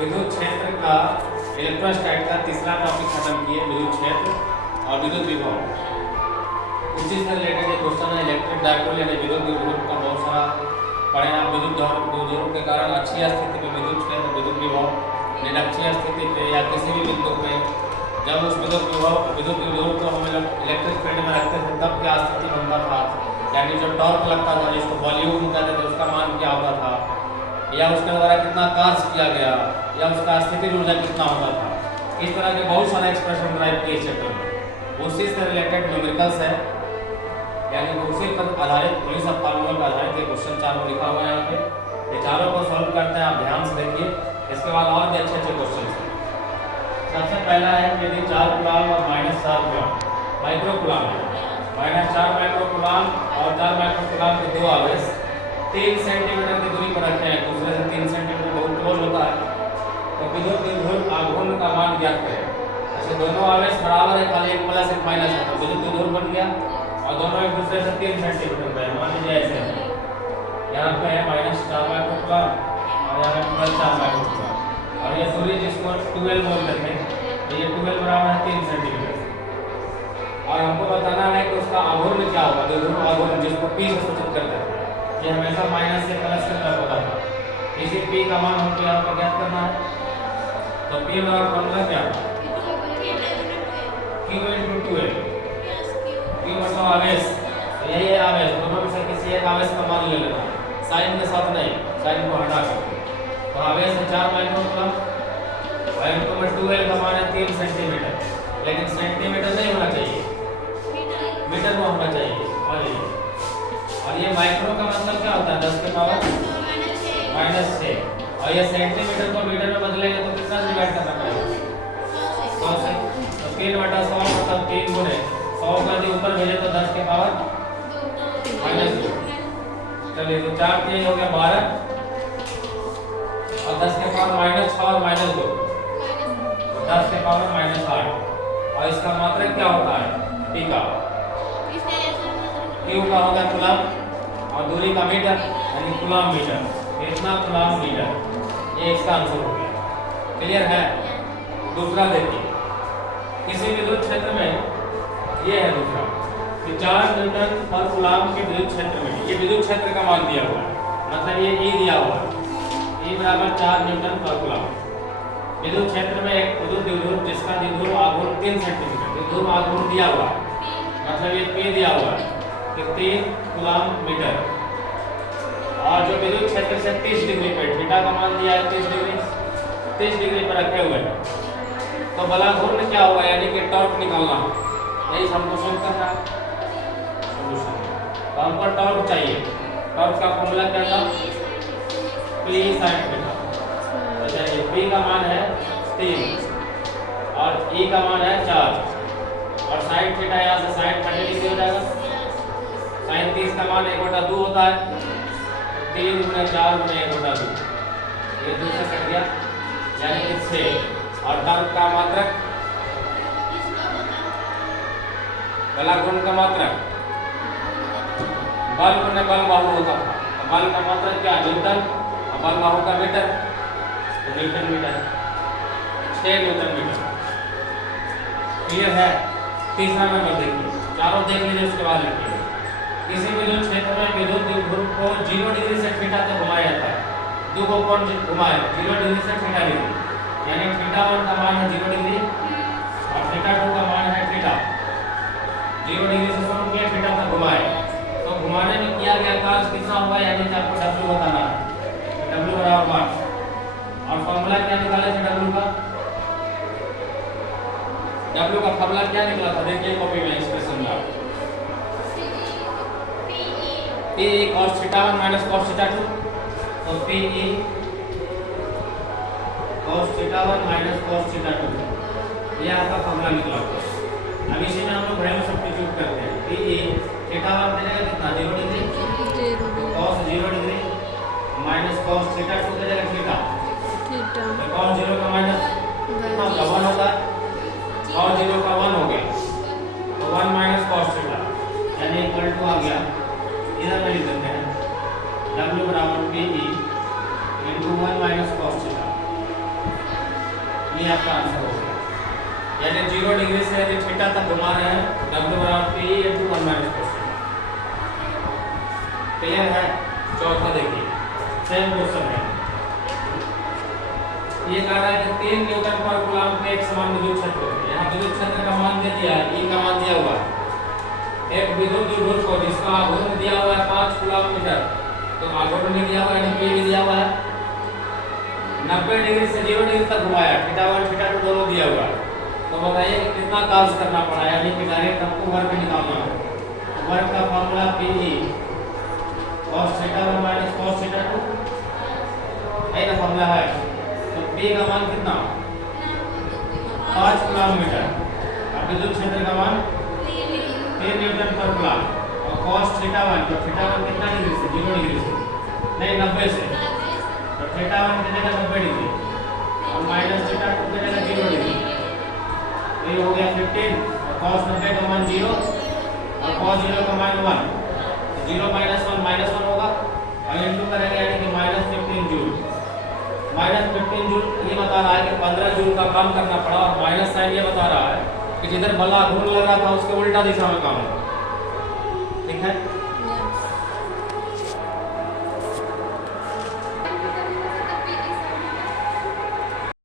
विद्युत क्षेत्र का इलेक्ट्रोस्टैटिक का तीसरा टॉपिक खत्म किए, विद्युत क्षेत्र और विद्युत विभव। उसी से रिलेटेड एक क्वेश्चन है इलेक्ट्रिक डायपोल यानी विद्युत द्विध्रुव का बहुत सारा पढ़े आप। विद्युत द्विध्रुव के कारण अक्षीय स्थिति में विद्युत क्षेत्र विद्युत विभव, निरक्षीय स्थिति पे या किसी भी बिंदु पे जब उस विद्युत द्विध्रुव को हम इलेक्ट्रिक फील्ड में रखते थे तब क्या स्थिति बनता था, यानी जो टॉर्क लगता था जिसको वॉल्यूम कहते थे उसका मान क्या होता था, या उसके द्वारा कितना कार्य किया गया, या उसका स्थिति ऊर्जा कितना होता था। इस तरह के बहुत सारे एक्सप्रेशन ड्राइव किए चैप्टर में। उसी से रिलेटेड न्यूमेरिकल्स है, यानी उसी पर आधारित पुलिस ऑफ फार्मूला पर आधारित ये क्वेश्चन चारों लिखा हुआ है यहाँ पे। ये चारों को सॉल्व करते हैं, आप ध्यान से देखिए। इसके बाद और भी अच्छे अच्छे क्वेश्चन हैं। सबसे पहला है कि यदि 4 कूलम और -4 कूलम माइक्रो कूलम है, -4 माइक्रो कूलम और 4 माइक्रो कूलम के दो आवेश 3 सेंटीमीटर की दूरी पर रखे हैं, दूसरे से 3 सेंटीमीटर बहुत क्लोज होता है, तो विद्युत द्विध्रुव आघूर्ण का मान ज्ञात करें। ऐसे दोनों आवेश बराबर है, खाली एक प्लस एक माइनस है, तो विद्युत द्विध्रुव बन गया और दोनों एक दूसरे से 3 सेंटीमीटर पे है। मान लीजिए ऐसे है, यहाँ पे है -4 माइक्रो कूलम और यहाँ पे +4 माइक्रो कूलम, और ये दूरी जिसको 12 बोलते थे, तो ये 12 बराबर है 3 सेंटीमीटर। और हमको बताना है कि उसका आघूर्ण क्या होगा, द्विध्रुव आघूर्ण जिसको P से सूचित करते हैं। ये हमेशा माइनस से प्लस की तरफ होता था। इसी P का मान हमको यहाँ पर ज्ञात करना है, तो P बराबर फॉर्मूला क्या है, Q × 2L। Q मतलब आवेश, तो यही है आवेश, दोनों में से किसी एक आवेश का मान ले लेना, साइन के साथ नहीं, साइन को हटा कर। तो आवेश है 4 माइक्रो कूलम और इनको में 2L का मान है 3 सेंटीमीटर, लेकिन सेंटीमीटर नहीं होना चाहिए, मीटर में होना चाहिए। और ये माइक्रो का मतलब क्या होता है, 10 के पावर -6, और ये सेंटीमीटर को मीटर में बदलेंगे तो कितना डिवाइड करना पड़ेगा, 100 से। तो 3/100 मतलब 3 गुणे 100 का यदि ऊपर भेजे तो 10 के पावर -2। चलिए, तो 4 3 हो गया 12 और 10 के पावर -6 और -2 10 के पावर -8। और इसका मात्रक क्या होता है, P का, Q का होगा कूलम और दूरी का मीटर यानी कूलम मीटर, इतना कूलम मीटर। ये इसका आंसर हो गया। क्लियर है। दूसरा देखिए, किसी विद्युत क्षेत्र में ये है दूसरा कि 4 न्यूटन पर कूलम के विद्युत क्षेत्र में, ये विद्युत क्षेत्र का मान दिया हुआ है, मतलब ये E दिया हुआ है, E बराबर 4 न्यूटन पर कूलम। विद्युत क्षेत्र में एक विद्युत द्विध्रुव जिसका द्विध्रुव आघूर्ण 3 सेंटीमीटर, द्विध्रुव आघूर्ण दिया हुआ है, मतलब ये P दिया हुआ है कि 3 कूलम मीटर, और जो विद्युत क्षेत्र से 30 डिग्री पे, थीटा का मान दिया है 30 डिग्री पर रखे हुए हैं, तो बलाघूर्ण क्या होगा, यानी कि टॉर्क निकालना, यही हमको सोल्व करना है सॉल्यूशन। तो हमको टॉर्क चाहिए, टॉर्क का फॉर्मूला क्या था, P sin थीटा। तो चलिए, P का मान है 3 और E का मान है 4, और sin थीटा यहाँ से sin 30 डिग्री हो जाएगा। sin 30 का मान 1/2 होता है, 3 × 4 × 1/2, ये 2 से कट गया यानी कि 6। और टॉर्क का मात्रक, बलाघूर्ण का मात्रक, बल गुणे बल बाहु होता था, तो बल का मात्रक क्या, न्यूटन, और बल बाहु का मीटर, तो newton metre, 6 newton metre. Clear है। तीसरा नंबर देखिए, चारों देख लीजिए उसके बाद लिखिए। किसी विद्युत क्षेत्र में विद्युत द्विध्रुव को 0 डिग्री से थीटा तक घुमाया जाता है। दो को कौन घुमाए, 0 डिग्री से थीटा डिग्री, यानी θ1 का मान है 0 डिग्री और θ2 का मान है थीटा। 0 डिग्री से शुरू किया, थीटा तक घुमाए, तो घुमाने में किया गया कार्य कितना हुआ, यानी कि आपको W बताना है, W बराबर 8। और फॉर्मूला क्या निकाले थे W का, W का फॉर्मूला क्या निकला था, देखिए कॉपी में एक्सप्रेशन में, P cos θ1 - cos θ2, तो Pe cos θ1 - cos θ2, ये आपका फॉर्मूला निकला। अब इसी में हम लोग वैल्यू सब्स्टिट्यूट करते हैं। Pe θ1 देगा कितना, 0 डिग्री, cos 0 डिग्री - cos θ2 देगा थीटा, तो cos 0 का माइनस कितना होगा, 1 होगा, cos 0 का 1 हो गया, तो 1 - cos θ यानी इक्वल टू आ गया, इधर में लिख देते हैं W बराबर Pe × 1 - cos θ। ये आपका आंसर हो गया। यानी 0 डिग्री से यदि थीटा तक घुमा रहे हैं W बराबर P into 1 minus cos theta. Clear है? चौथा देखिए, सेम क्वेश्चन है। ये कह रहा है कि 3 न्यूटन पर कूलम्ब पे एक समान विद्युत क्षेत्र है। यहाँ विद्युत क्षेत्र का मान दे दिया है, E का मान दिया हुआ है। एक विद्युत द्विध्रुव को जिसका आघूर्ण दिया हुआ है 5 कूलम्ब मीटर, तो आघूर्ण भी दिया हुआ है, P भी दिया हुआ है। 90 डिग्री से 0 डिग्री तक घुमाया, θ1 θ2 दोनों दिया हुआ है। तो बताइए कि कितना कार्य करना पड़ा, यानी कि डायरेक्ट आपको वर्क निकालना है। वर्क का formula PE cos θ1 minus cos θ2 है ना, फार्मूला है। तो P का मान कितना, 5 कूलम्ब मीटर, और विद्युत क्षेत्र का मान 3 न्यूटन पर कूलम्ब, और cos θ1, तो θ1 कितना डिग्री से, 0 डिग्री से नहीं 90 से, तो θ1 कितना 90 डिग्री और माइनस θ2 कितना 0 डिग्री, तो ये हो गया 15, और cos 90 का मान 0 और cos 0 का मान 1, तो 0 माइनस 1 होगा, और इनटू करेंगे यानी कि -15 जूल। -15 जूल ये बता रहा है कि 15 जूल का काम करना पड़ा, और माइनस साइन ये बता रहा है कि जिधर बल आघूर्ण लग रहा था उसके उल्टा दिशा में काम है। ठीक है।